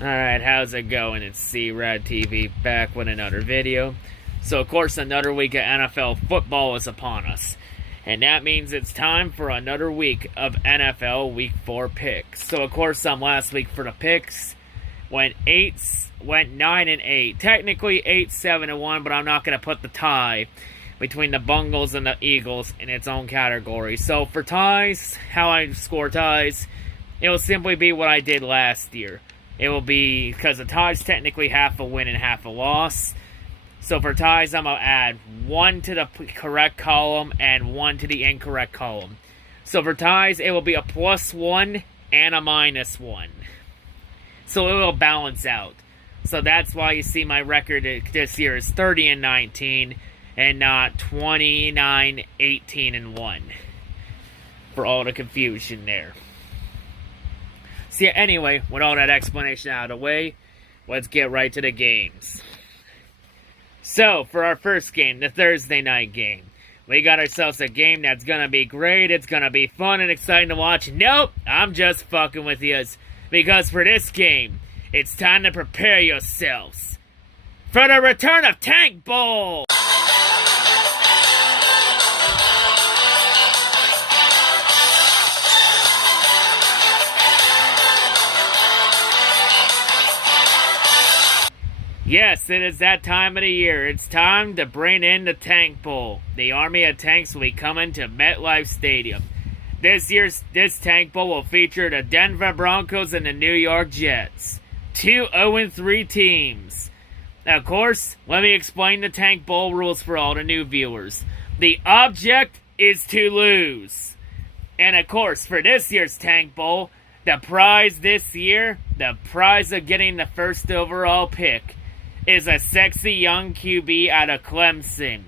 Alright, how's it going? It's C-Rad TV back with another video. So, of course, another week of NFL football is upon us. And that means it's time for another week of NFL Week 4 picks. So, of course, last week for the picks went 9-8. Technically 8-7-1, but I'm not going to put the tie between the Bungles and the Eagles in its own category. So, for ties, how I score ties, it will simply be what I did last year. It will be, because the tie's technically half a win and half a loss. So for ties, I'm going to add 1 to the correct column and 1 to the incorrect column. So for ties, it will be a +1 and a -1. So it will balance out. So that's why you see my record this year is 30-19 and not 29-18-1. For all the confusion there. So yeah, anyway, with all that explanation out of the way, let's get right to the games. So, for our first game, the Thursday night game, we got ourselves a game that's going to be great, it's going to be fun and exciting to watch. Nope, I'm just fucking with yous, because for this game, it's time to prepare yourselves for the return of Tank Bowl! Yes, it is that time of the year. It's time to bring in the Tank Bowl. The Army of Tanks will be coming to MetLife Stadium. This Tank Bowl will feature the Denver Broncos and the New York Jets. 2 0-3 teams. Now, of course, let me explain the Tank Bowl rules for all the new viewers. The object is to lose. And of course, for this year's Tank Bowl, the prize this year, the prize of getting the first overall pick, is a sexy young QB out of Clemson.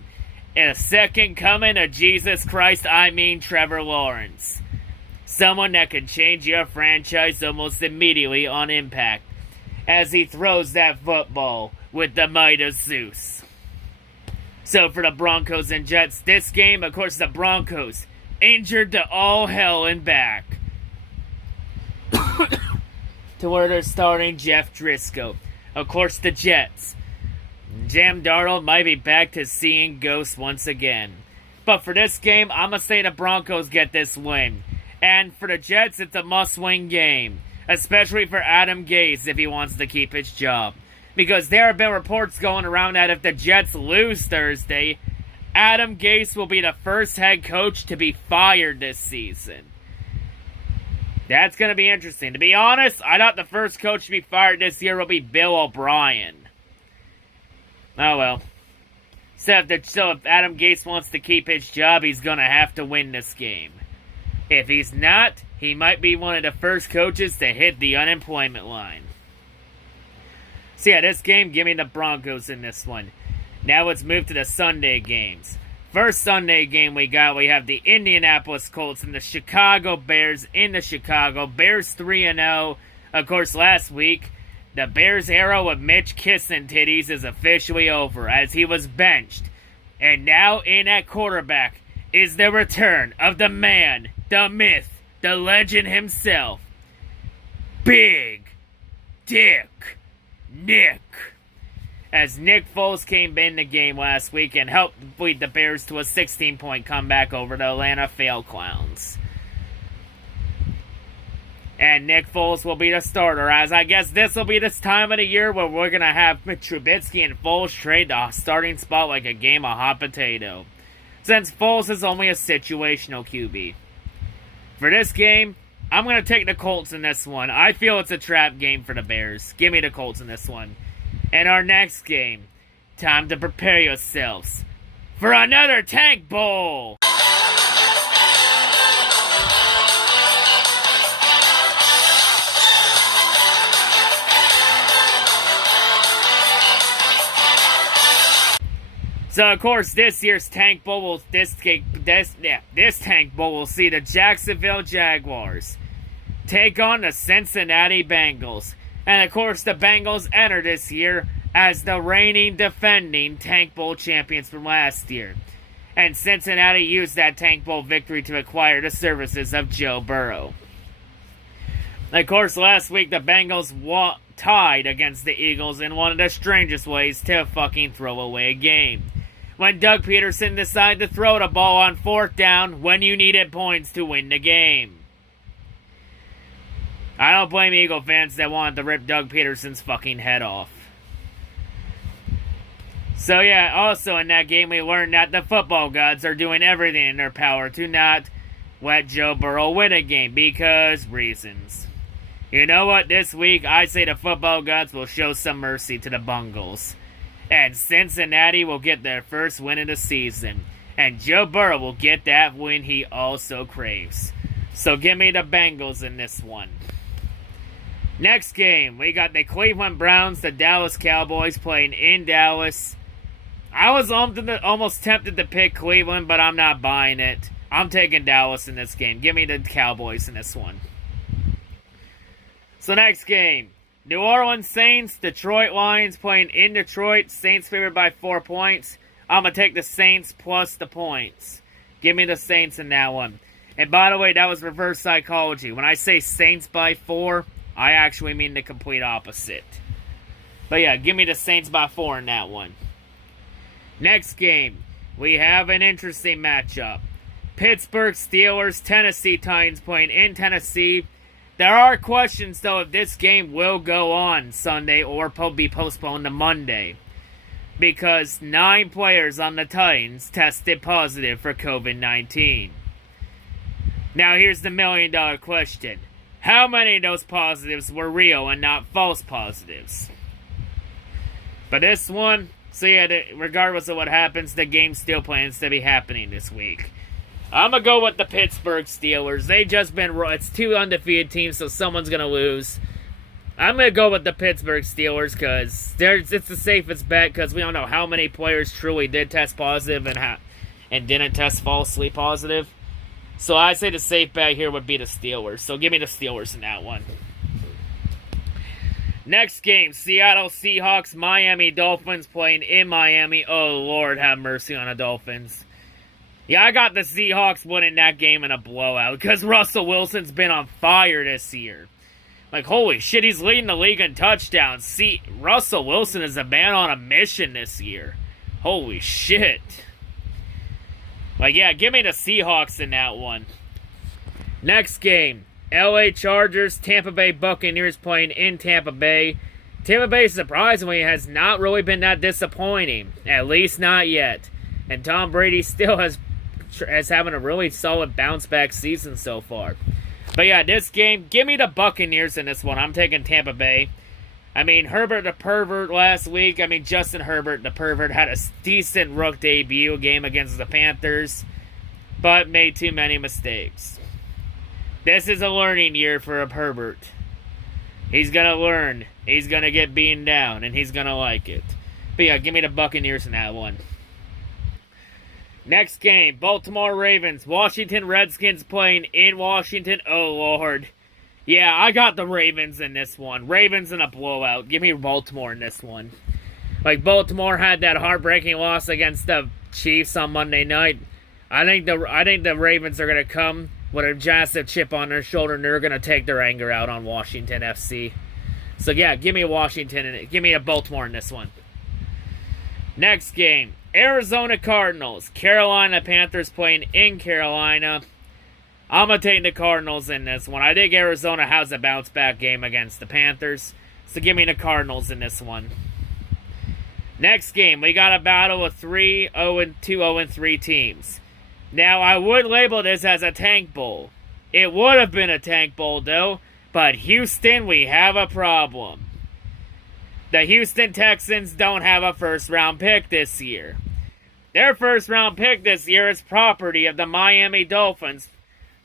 A second coming of Jesus Christ, Trevor Lawrence. Someone that could change your franchise almost immediately on impact, as he throws that football with the might of Zeus. So for the Broncos and Jets, this game, of course, the Broncos, injured to all hell and back. To where they're starting Jeff Driscoll. Of course, the Jets. Sam Darnold might be back to seeing ghosts once again. But for this game, I'm going to say the Broncos get this win. And for the Jets, it's a must-win game. Especially for Adam Gase if he wants to keep his job. Because there have been reports going around that if the Jets lose Thursday, Adam Gase will be the first head coach to be fired this season. That's going to be interesting. To be honest, I thought the first coach to be fired this year will be Bill O'Brien. Oh well. So if Adam Gase wants to keep his job, he's going to have to win this game. If he's not, he might be one of the first coaches to hit the unemployment line. So yeah, this game, give me the Broncos in this one. Now let's move to the Sunday games. First Sunday game we have the Indianapolis Colts and the Chicago Bears in the Chicago. Bears 3-0. Of course, last week, the Bears' era with Mitch Kissing-Titties is officially over as he was benched. And now in at quarterback is the return of the man, the myth, the legend himself, Big Dick Nick. As Nick Foles came in the game last week and helped lead the Bears to a 16-point comeback over the Atlanta Fail Clowns. And Nick Foles will be the starter, as I guess this will be this time of the year where we're going to have Trubisky and Foles trade the starting spot like a game of hot potato. Since Foles is only a situational QB. For this game, I'm going to take the Colts in this one. I feel it's a trap game for the Bears. Give me the Colts in this one. And our next game, time to prepare yourselves for another Tank Bowl! So of course, this year's Tank Bowl will this Tank Bowl will see the Jacksonville Jaguars take on the Cincinnati Bengals. And of course, the Bengals enter this year as the reigning defending Tank Bowl champions from last year. And Cincinnati used that Tank Bowl victory to acquire the services of Joe Burrow. Of course, last week the Bengals tied against the Eagles in one of the strangest ways to fucking throw away a game. When Doug Peterson decided to throw the ball on 4th down when you needed points to win the game. I don't blame Eagle fans that wanted to rip Doug Peterson's fucking head off. So yeah, also in that game we learned that the football gods are doing everything in their power to not let Joe Burrow win a game because reasons. You know what? This week I say the football gods will show some mercy to the Bungles. And Cincinnati will get their first win of the season. And Joe Burrow will get that win he also craves. So give me the Bengals in this one. Next game, we got the Cleveland Browns, the Dallas Cowboys playing in Dallas. I was almost tempted to pick Cleveland, but I'm not buying it. I'm taking Dallas in this game. Give me the Cowboys in this one. So next game, New Orleans Saints, Detroit Lions playing in Detroit. Saints favored by 4 points. I'm going to take the Saints plus the points. Give me the Saints in that one. And by the way, that was reverse psychology. When I say Saints by 4, I actually mean the complete opposite. But yeah, give me the Saints by 4 in that one. Next game, we have an interesting matchup. Pittsburgh Steelers, Tennessee Titans playing in Tennessee. There are questions, though, if this game will go on Sunday or be postponed to Monday. Because 9 players on the Titans tested positive for COVID-19. Now, here's the million-dollar question. How many of those positives were real and not false positives? But this one, so yeah, regardless of what happens, the game still plans to be happening this week. I'm going to go with the Pittsburgh Steelers. They just been, it's 2 undefeated teams, so someone's going to lose. I'm going to go with the Pittsburgh Steelers because it's the safest bet because we don't know how many players truly did test positive and didn't test falsely positive. So I say the safe bet here would be the Steelers. So give me the Steelers in that one. Next game, Seattle Seahawks, Miami Dolphins playing in Miami. Oh, Lord, have mercy on the Dolphins. Yeah, I got the Seahawks winning that game in a blowout because Russell Wilson's been on fire this year. Like, holy shit, he's leading the league in touchdowns. Russell Wilson is a man on a mission this year. Holy shit. Like, yeah, give me the Seahawks in that one. Next game, LA Chargers, Tampa Bay Buccaneers playing in Tampa Bay. Tampa Bay, surprisingly, has not really been that disappointing. At least not yet. And Tom Brady still has having a really solid bounce-back season so far. But yeah, this game, give me the Buccaneers in this one. I'm taking Tampa Bay. I mean, Herbert the pervert last week. I mean, Justin Herbert the pervert had a decent rook debut game against the Panthers, but made too many mistakes. This is a learning year for Herbert. He's going to learn. He's going to get beaten down, and he's going to like it. But yeah, give me the Buccaneers in that one. Next game, Baltimore Ravens, Washington Redskins playing in Washington. Oh, Lord. Yeah, I got the Ravens in this one. Ravens in a blowout. Give me Baltimore in this one. Like, Baltimore had that heartbreaking loss against the Chiefs on Monday night. I think the Ravens are going to come with a massive chip on their shoulder, and they're going to take their anger out on Washington FC. So, yeah, give me Washington and give me a Baltimore in this one. Next game, Arizona Cardinals, Carolina Panthers playing in Carolina. I'm going to take the Cardinals in this one. I think Arizona has a bounce-back game against the Panthers, so give me the Cardinals in this one. Next game, we got a battle of 3 0-3 teams. Now, I would label this as a tank bowl. It would have been a tank bowl, though, but Houston, we have a problem. The Houston Texans don't have a first-round pick this year. Their first-round pick this year is property of the Miami Dolphins,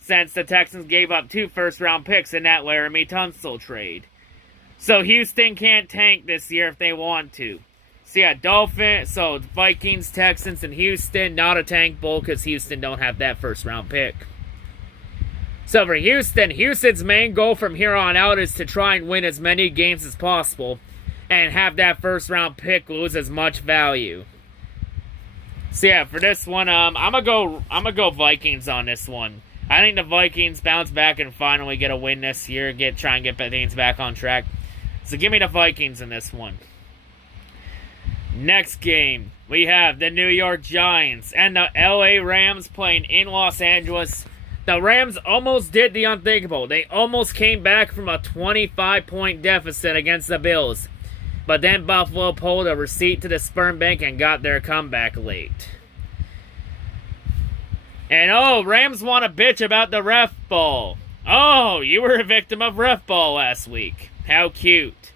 since the Texans gave up 2 first-round picks in that Laramie Tunsil trade. So Houston can't tank this year if they want to. So yeah, Vikings, Texans, and Houston, not a tank bowl because Houston don't have that first-round pick. So for Houston, Houston's main goal from here on out is to try and win as many games as possible and have that first-round pick lose as much value. So yeah, for this one, I'm gonna go Vikings on this one. I think the Vikings bounce back and finally get a win this year, try and get things back on track. So give me the Vikings in this one. Next game, we have the New York Giants and the LA Rams playing in Los Angeles. The Rams almost did the unthinkable. They almost came back from a 25-point deficit against the Bills. But then Buffalo pulled a receipt to the sperm bank and got their comeback late. And Rams want to bitch about the ref ball. Oh, you were a victim of ref ball last week. How cute.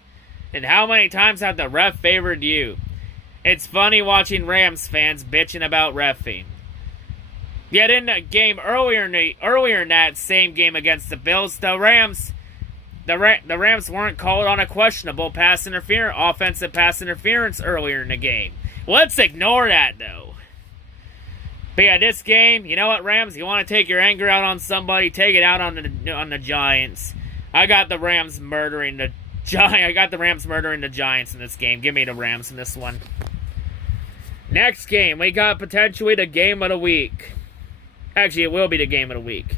And how many times have the ref favored you? It's funny watching Rams fans bitching about reffing. Yet in the game earlier in that same game against the Bills, the Rams weren't called on a questionable offensive pass interference earlier in the game. Let's ignore that though. But yeah, this game, you know what, Rams? You want to take your anger out on somebody? Take it out on the Giants. I got the Rams murdering the Giants in this game. Give me the Rams in this one. Next game, we got potentially the game of the week. Actually, it will be the game of the week.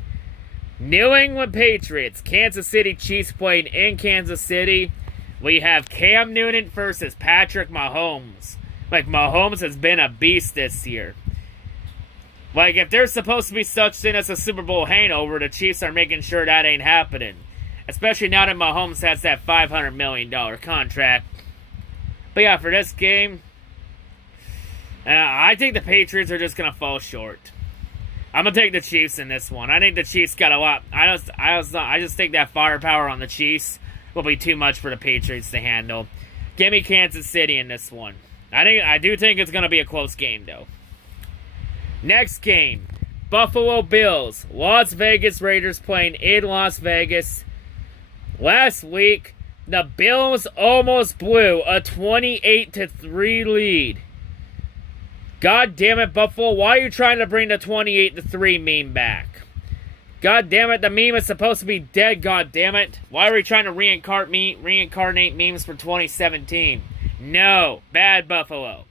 New England Patriots, Kansas City Chiefs playing in Kansas City. We have Cam Newton versus Patrick Mahomes. Mahomes has been a beast this year. If there's supposed to be such thing as a Super Bowl hangover, the Chiefs are making sure that ain't happening. Especially now that Mahomes has that $500 million contract. But yeah, for this game, I think the Patriots are just going to fall short. I'm going to take the Chiefs in this one. I think the Chiefs got a lot. I just think that firepower on the Chiefs will be too much for the Patriots to handle. Give me Kansas City in this one. I do think it's going to be a close game, though. Next game, Buffalo Bills, Las Vegas Raiders playing in Las Vegas. Last week, the Bills almost blew a 28-3 lead. God damn it, Buffalo, why are you trying to bring the 28-3 meme back? God damn it, the meme is supposed to be dead, god damn it. Why are we trying to reincarnate memes for 2017? No, bad Buffalo.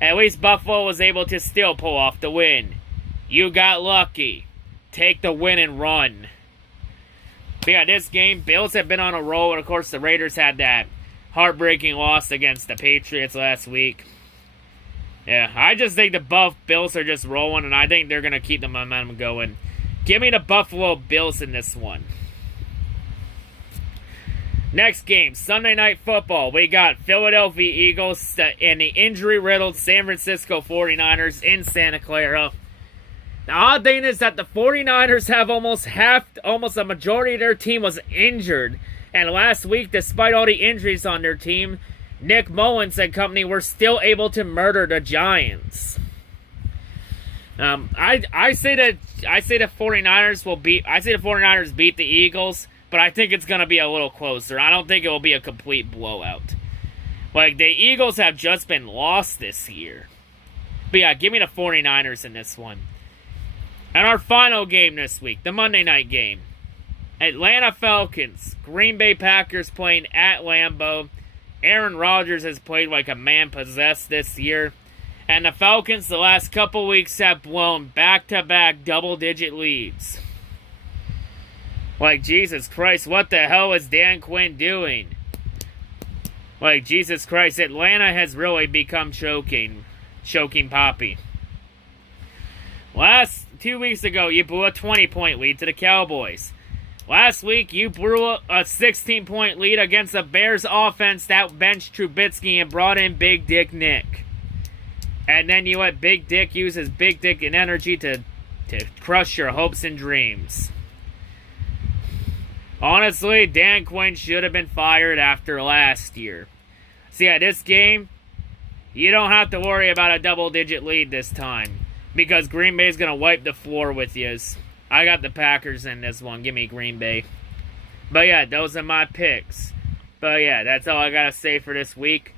At least Buffalo was able to still pull off the win. You got lucky. Take the win and run. But yeah, this game, Bills have been on a roll, and of course the Raiders had that heartbreaking loss against the Patriots last week. Yeah, I just think the Bills are just rolling, and I think they're going to keep the momentum going. Give me the Buffalo Bills in this one. Next game, Sunday Night Football. We got Philadelphia Eagles and the injury-riddled San Francisco 49ers in Santa Clara. The odd thing is that the 49ers have almost a majority of their team was injured. And last week, despite all the injuries on their team, Nick Mullins and company were still able to murder the Giants. I say the 49ers beat the Eagles, but I think it's going to be a little closer. I don't think it will be a complete blowout. The Eagles have just been lost this year. But yeah, give me the 49ers in this one. And our final game this week, the Monday night game. Atlanta Falcons, Green Bay Packers playing at Lambeau. Aaron Rodgers has played like a man possessed this year. And the Falcons the last couple weeks have blown back-to-back double-digit leads. Jesus Christ, what the hell is Dan Quinn doing? Jesus Christ, Atlanta has really become choking Poppy. Last 2 weeks ago, you blew a 20-point lead to the Cowboys. Last week, you blew a 16-point lead against the Bears offense that benched Trubisky and brought in Big Dick Nick. And then you let Big Dick use his Big Dick and energy to crush your hopes and dreams. Honestly, Dan Quinn should have been fired after last year. So yeah, this game, you don't have to worry about a double-digit lead this time. Because Green Bay's going to wipe the floor with you. I got the Packers in this one. Give me Green Bay. But yeah, those are my picks. But yeah, that's all I got to say for this week.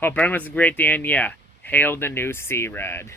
Hope everyone's a great day. And yeah, hail the new C-Rad.